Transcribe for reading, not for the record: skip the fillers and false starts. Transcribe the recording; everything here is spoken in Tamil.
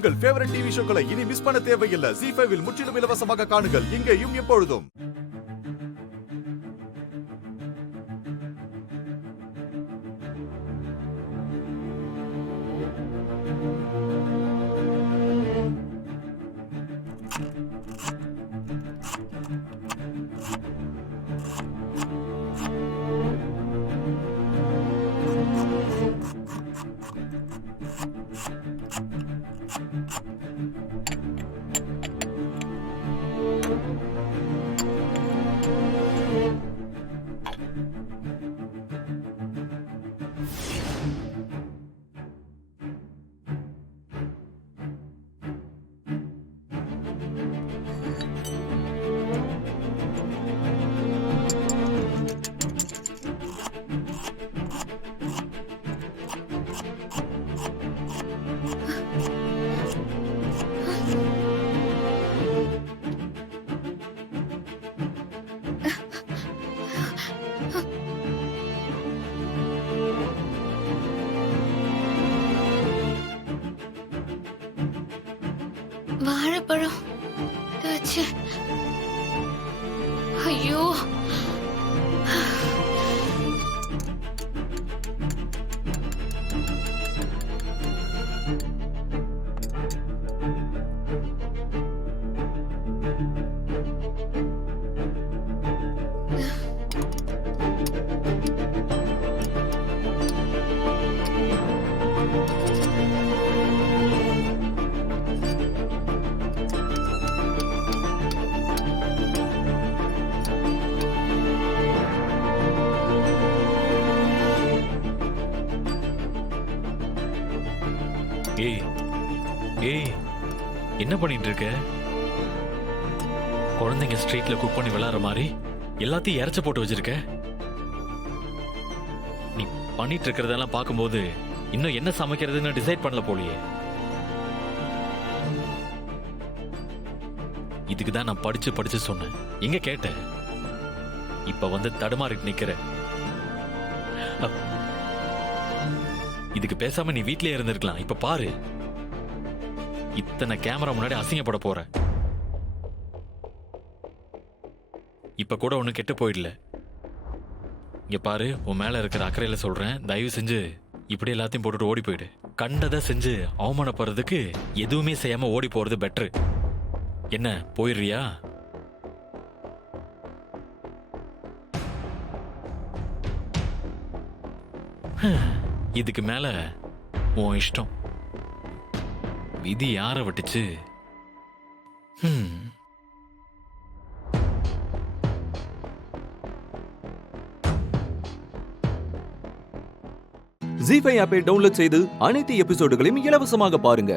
உங்கள் ஃபேவரட் டிவி ஷோக்களை இனி மிஸ் பண்ண தேவையில்லை. ZEE5 இல் முற்றிலும் இலவசமாக காணுங்கள், இங்கேயும் எப்பொழுதும். வாழைப்பழம் வச்சு ஐயோ ஏய் ஏய் என்ன பண்ணிட்டு இருக்க? குழந்தைங்க ஸ்ட்ரீட்ல குக் பண்ணி விளையாடுற மாதிரி எல்லாத்தையும் இறைச்சி போட்டு வச்சிருக்க. நீ பண்ணிட்டு இருக்கிறதெல்லாம் பார்க்கும்போது இன்னும் என்ன சமைக்கிறதுன்னு டிசைட் பண்ணல போலியே. இதுக்கு தான் நான் படிச்சு படிச்சு சொன்னேன். எங்க கேட்ட? இப்ப வந்து தடுமாறிட்டு நிக்கிற. இதுக்கு பேசாம நீ வீட்லயே இருந்திருக்கலாம். இப்ப பாரு, இத்தனை கேமரா முன்னாடி அசிங்கப்பட போற. இப்ப கூட ஒண்ணு கெட்டு போயிடல. இங்க பாரு, உன் மேல இருக்கிற அக்கறையில சொல்றேன், தயவு செஞ்சு இப்படி எல்லாத்தையும் போட்டுட்டு ஓடி போயிடு. கண்டதை செஞ்சு அவமானப்படுறதுக்கு எதுவுமே செய்யாம ஓடி போறது பெட்ரு. என்ன, போயிடுறியா? இதுக்கு மேல உன் இஷ்டம். விதி யார விட்டுச்சு? ZEE5 ஆப்பை டவுன்லோட் செய்து அனைத்து எபிசோடுகளையும் இலவசமாக பாருங்க.